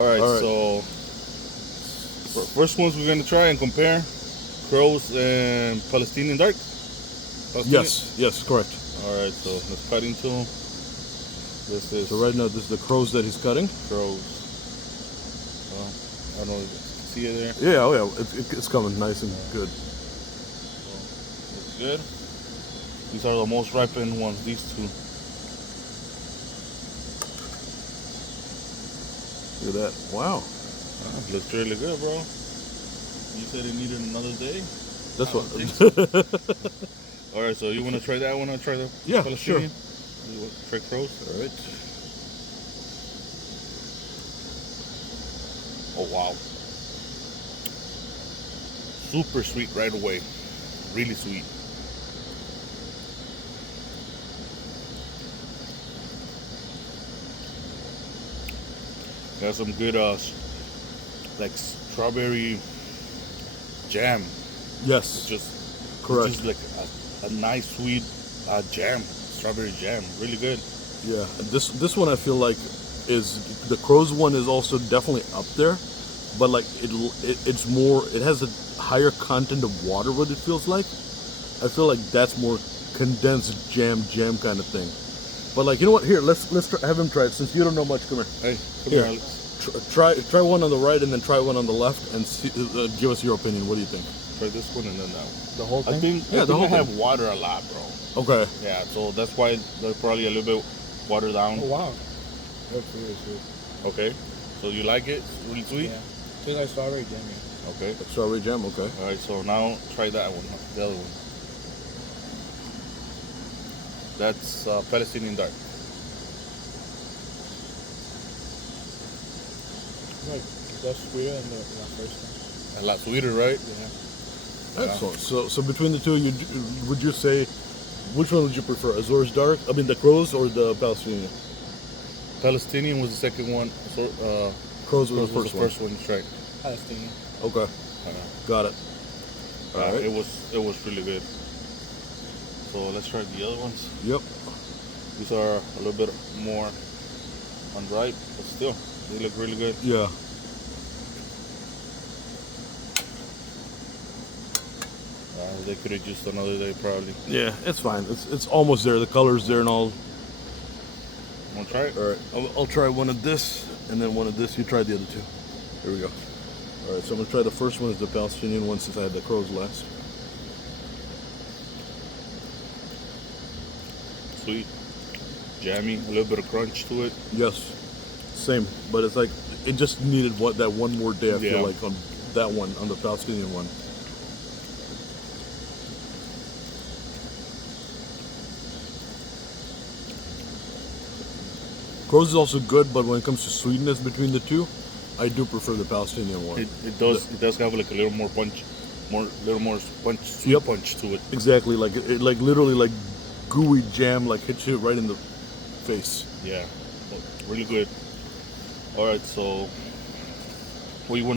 Alright, All right. so first ones we're gonna try and compare Crozes and Palestinian dark. Palestinian? Yes, correct. Alright, so let's cut into them. This is So right now, this is the crows that he's cutting. Crozes. I don't know if you can see it there. Yeah, oh yeah, it's coming nice and good. Looks good. These are the most ripened ones, these two. Look at that. Wow. Looks really good, bro. You said it needed another day? That's what. Alright, so you want to try that one? I'll try the Yeah, Palestinian? sure. You want to try Crozes? All right. Oh, wow. Super sweet right away. Really sweet. Got some good, like strawberry jam. Yes. Correct. It's just like a nice sweet jam, strawberry jam. Really good. Yeah. This one I feel like is the crows one is also definitely up there, but like it's more. It has a higher content of water. What it feels like. I feel like that's more condensed jam kind of thing. But like, you know what? Here, let's have him try it since you don't know much. Come here. Hey, come Here. here, Alex. Try one on the right and then try one on the left and see, give us your opinion. What do you think? Try this one and then that one. The whole thing? I think Yeah, the whole I have thing. water a lot, bro. Okay. Yeah, so that's why they're probably a little bit watered down. Oh, wow. That's really sweet. Okay. So you like it? It's really sweet? Yeah. Tastes like strawberry jam, yeah. Okay. Strawberry jam. Okay. Alright, so now try that one, the other one. That's Palestinian dark. Like, that's sweeter than the first one. A lot sweeter, right? Yeah. Excellent. So between the two, would you say which one would you prefer, Azores dark? I mean the crows or the Palestinian? Palestinian was the second one. So, Crows was the was first the first one you tried. Palestinian. one. Okay. Got it. All right. It was really good. So let's try the other ones. Yep. These are a little bit more unripe, but still, they look really good. Yeah. They could have used another day probably. Yeah, it's fine. It's almost there. The color's there and all. Want to try it? All right. I'll try one of this and then one of this. You try the other two. Here we go. All right. So I'm gonna try the first one, is the Palestinian one, since I had the crows last. Sweet, jammy, a little bit of crunch to it. Yes. Same, but it's like it just needed that one more day. I feel Yeah. like on that one, on the Palestinian one. Crozes is also good, but when it comes to sweetness between the two, I do prefer the Palestinian one. It does have like a little more punch, sweet Yep. punch to it. Exactly, like it like literally like gooey jam, like hits you right in the face. Yeah, really good. All right, so what you want?